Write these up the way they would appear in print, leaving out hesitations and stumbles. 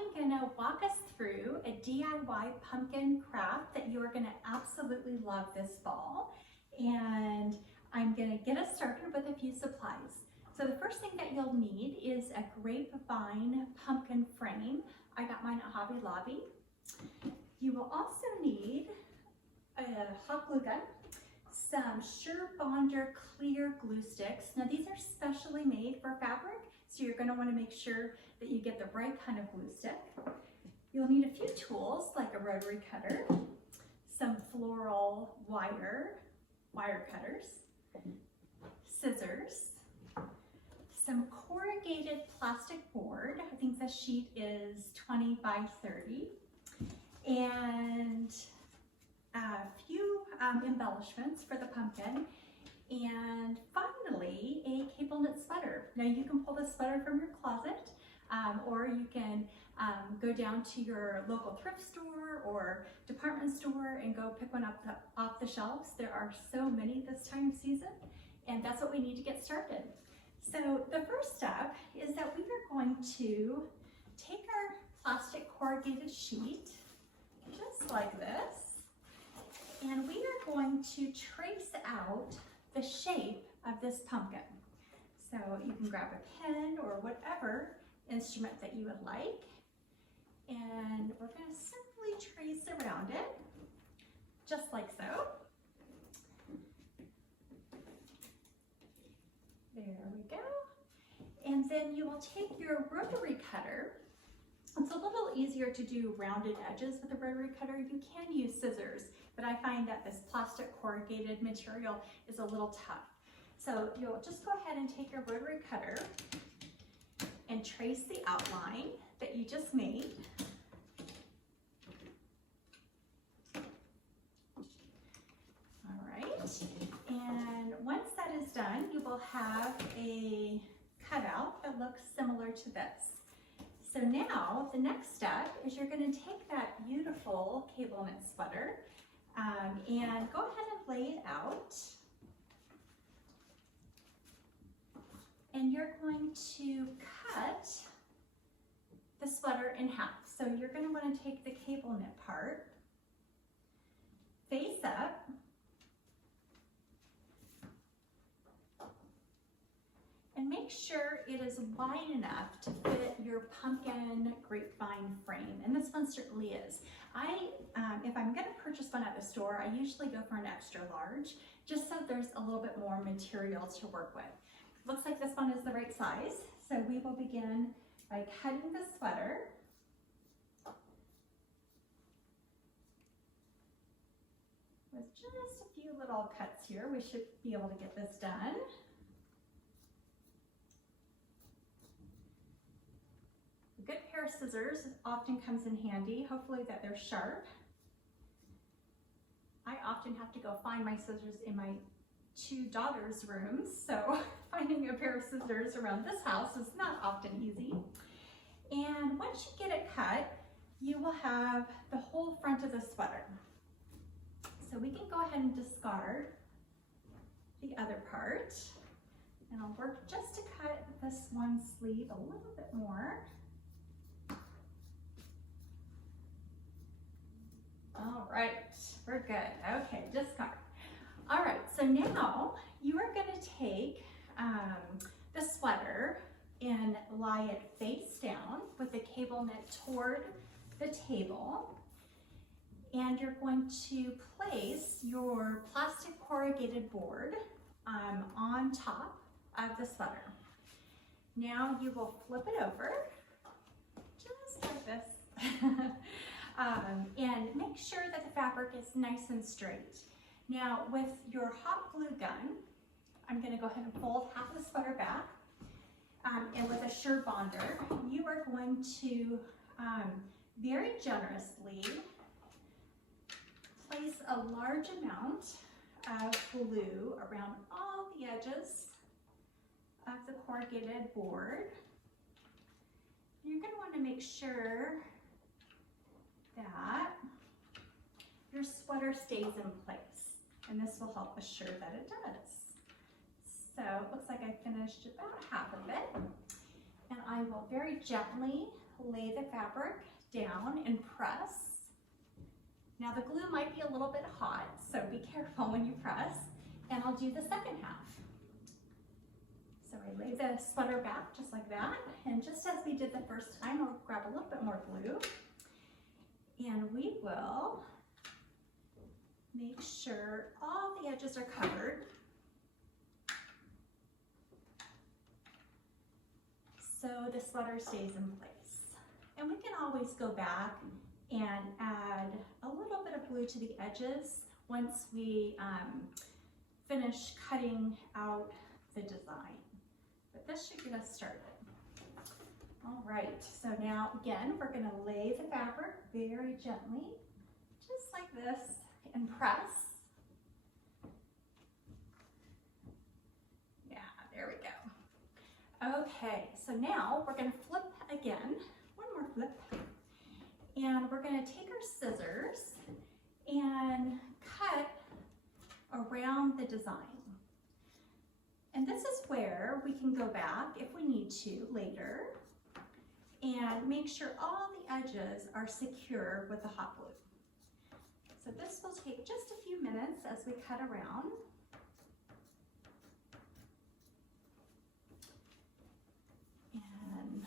am gonna walk us through a DIY pumpkin craft that you are gonna absolutely love this fall. And I'm gonna get us started with a few supplies. So the first thing that you'll need is a Grapevine pumpkin frame. I got mine at Hobby Lobby. You will also need a hot glue gun, some Sure Bonder clear glue sticks. Now these are specially made for fabric, so you're going to want to make sure that you get the right kind of glue stick. You'll need a few tools like a rotary cutter, some floral wire cutters, scissors, some corrugated plastic board. I think the sheet is 20 by 30, and a few embellishments for the pumpkin, and finally a cable knit sweater. Now you can pull the sweater from your closet, or you can go down to your local thrift store or department store and go pick one up off the shelves. There are so many this time of season, and that's what we need to get started. So the first step is that we are going to take our plastic corrugated sheet, just like this, and we are going to trace out the shape of this pumpkin. So you can grab a pen or whatever instrument that you would like, and we're going to simply trace around it, just like so. There we go. And then you will take your rotary cutter. It's a little easier to do rounded edges with a rotary cutter. You can use scissors, but I find that this plastic corrugated material is a little tough. So you'll just go ahead and take your rotary cutter and trace the outline that you just made. All right, and once that is done, you will have a cutout that looks similar to this. So now the next step is you're going to take that beautiful cable knit sweater and go ahead and lay it out. And you're going to cut the sweater in half. So you're going to want to take the cable knit part, face up, and make sure it is wide enough to fit your pumpkin grapevine frame. And this one certainly is. If I'm going to purchase one at the store, I usually go for an extra large, just so there's a little bit more material to work with. Looks like this one is the right size. So we will begin by cutting the sweater. With just a few little cuts here, we should be able to get this done. A good pair of scissors often comes in handy, hopefully that they're sharp. I often have to go find my scissors in my two daughters' rooms, so finding a pair of scissors around this house is not often easy. And once you get it cut, you will have the whole front of the sweater. So we can go ahead and discard the other part, and I'll work just to cut this one sleeve a little bit more. All right, we're good. Okay, discard. All right, so now you are going to take the sweater and lie it face down with the cable knit toward the table. And you're going to place your plastic corrugated board on top of the sweater. Now you will flip it over, just like this. And make sure that the fabric is nice and straight. Now with your hot glue gun, I'm going to go ahead and fold half the sweater back, and with a Sure Bonder, you are going to very generously place a large amount of glue around all the edges of the corrugated board. You're going to want to make sure that your sweater stays in place, and this will help assure that it does. So it looks like I finished about half of it, and I will very gently lay the fabric down and press. Now the glue might be a little bit hot, so be careful when you press. And I'll do the second half. So I lay the sweater back just like that. And just as we did the first time, I'll grab a little bit more glue. And we will make sure all the edges are covered. So the sweater stays in place. And we can always go back and add a little bit of glue to the edges once we finish cutting out the design. But this should get us started. All right, so now again, we're gonna lay the fabric very gently, just like this, and press. Yeah, there we go. Okay, so now we're gonna flip again, one more flip, and we're gonna take our scissors and cut around the design. And this is where we can go back if we need to later and make sure all the edges are secure with the hot glue. So this will take just a few minutes as we cut around. And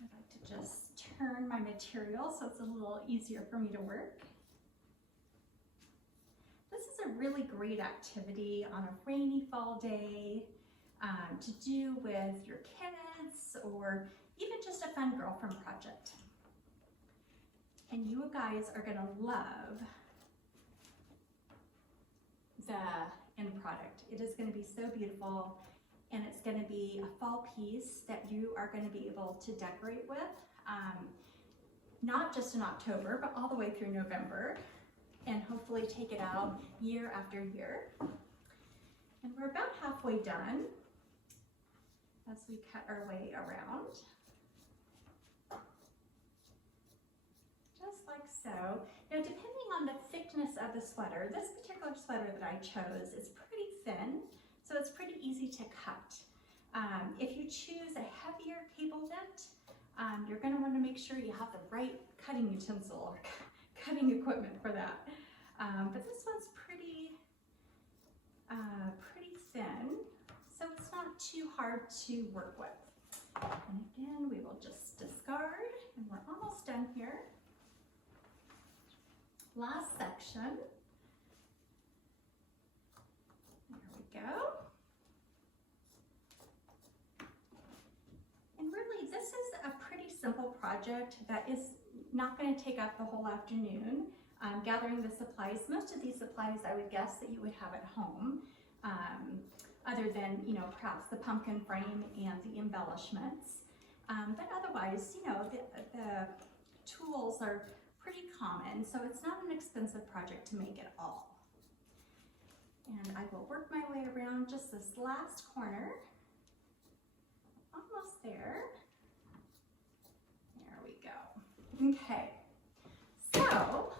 I like to just turn my material so it's a little easier for me to work. This is a really great activity on a rainy fall day to do with your kids or even just a fun girlfriend project. And you guys are gonna love the end product. It is gonna be so beautiful, and it's gonna be a fall piece that you are gonna be able to decorate with, not just in October, but all the way through November, and hopefully take it out year after year. And we're about halfway done as we cut our way around. Just like so. Now, depending on the thickness of the sweater, this particular sweater that I chose is pretty thin, so it's pretty easy to cut. If you choose a heavier cable knit, you're going to want to make sure you have the right cutting utensil or cutting equipment for that. But this one's pretty thin, so it's not too hard to work with. And again, we will just discard, and we're almost done here. Last section. There we go. And really, this is a pretty simple project that is not going to take up the whole afternoon. Gathering the supplies. Most of these supplies I would guess that you would have at home, other than, you know, perhaps the pumpkin frame and the embellishments. But otherwise, you know, the tools are pretty common, so it's not an expensive project to make at all. And I will work my way around just this last corner. Almost there. There we go. Okay, so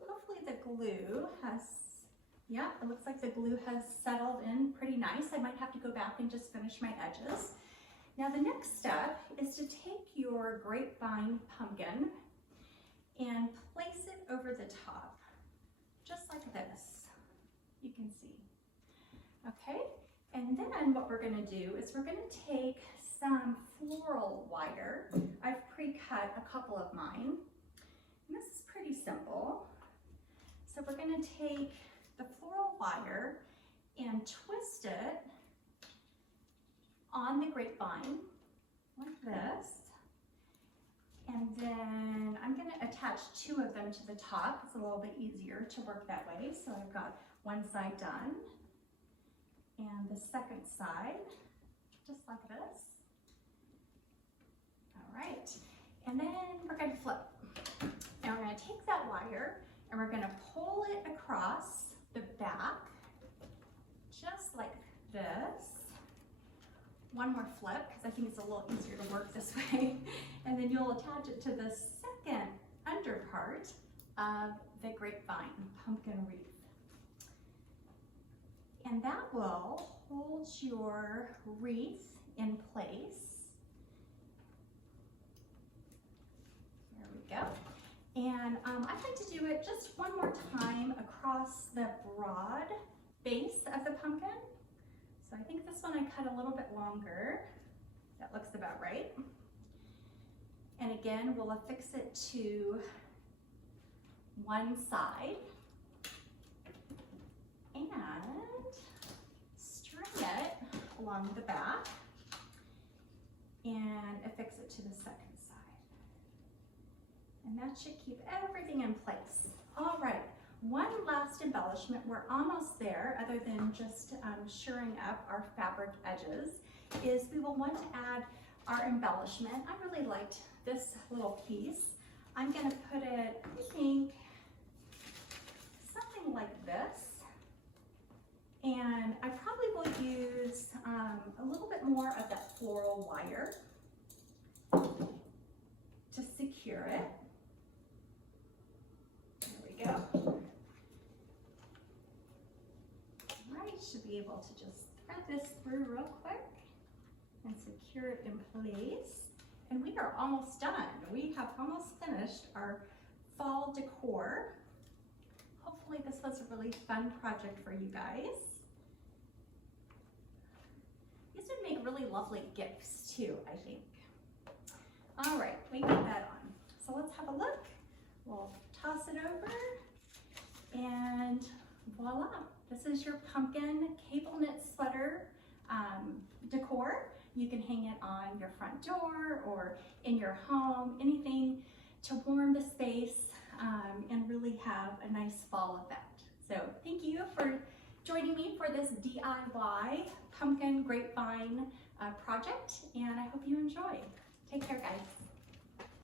hopefully the glue has, yeah, it looks like the glue has settled in pretty nice. I might have to go back and just finish my edges. Now the next step is to take your Grapevine pumpkin and place it over the top, just like this, you can see. Okay, and then what we're gonna do is we're gonna take some floral wire. I've pre-cut a couple of mine, and this is pretty simple. So we're gonna take the floral wire and twist it on the grapevine like this. And then I'm going to attach two of them to the top. It's a little bit easier to work that way. So I've got one side done and the second side, just like this. All right. And then we're going to flip. And we're going to take that wire and we're going to pull it across the back, just like this. One more flip, because I think it's a little easier to work this way. And then you'll attach it to the second under part of the grapevine pumpkin wreath. And that will hold your wreath in place. And I'd like to do it just one more time across the broad base of the pumpkin. So I think this one I cut a little bit longer. That looks about right. And again, we'll affix it to one side and string it along the back and affix it to the second side. And that should keep everything in place. All right, one last embellishment. We're almost there, other than just shoring up our fabric edges, is we will want to add our embellishment. I really liked this little piece. I'm gonna put it, I think, something like this. And I probably will use a little bit more of that floral wire to secure it. There we go. All right, should be able to just thread this through real quick and secure it in place. And we are almost done. We have almost finished our fall decor. Hopefully this was a really fun project for you guys. These would make really lovely gifts too, I think. All right, we got that on. So let's have a look. We'll toss it over and voila. This is your pumpkin cable knit sweater decor. You can hang it on your front door or in your home, anything to warm the space and really have a nice fall effect. So thank you for joining me for this DIY pumpkin grapevine project, and I hope you enjoy. Take care, guys.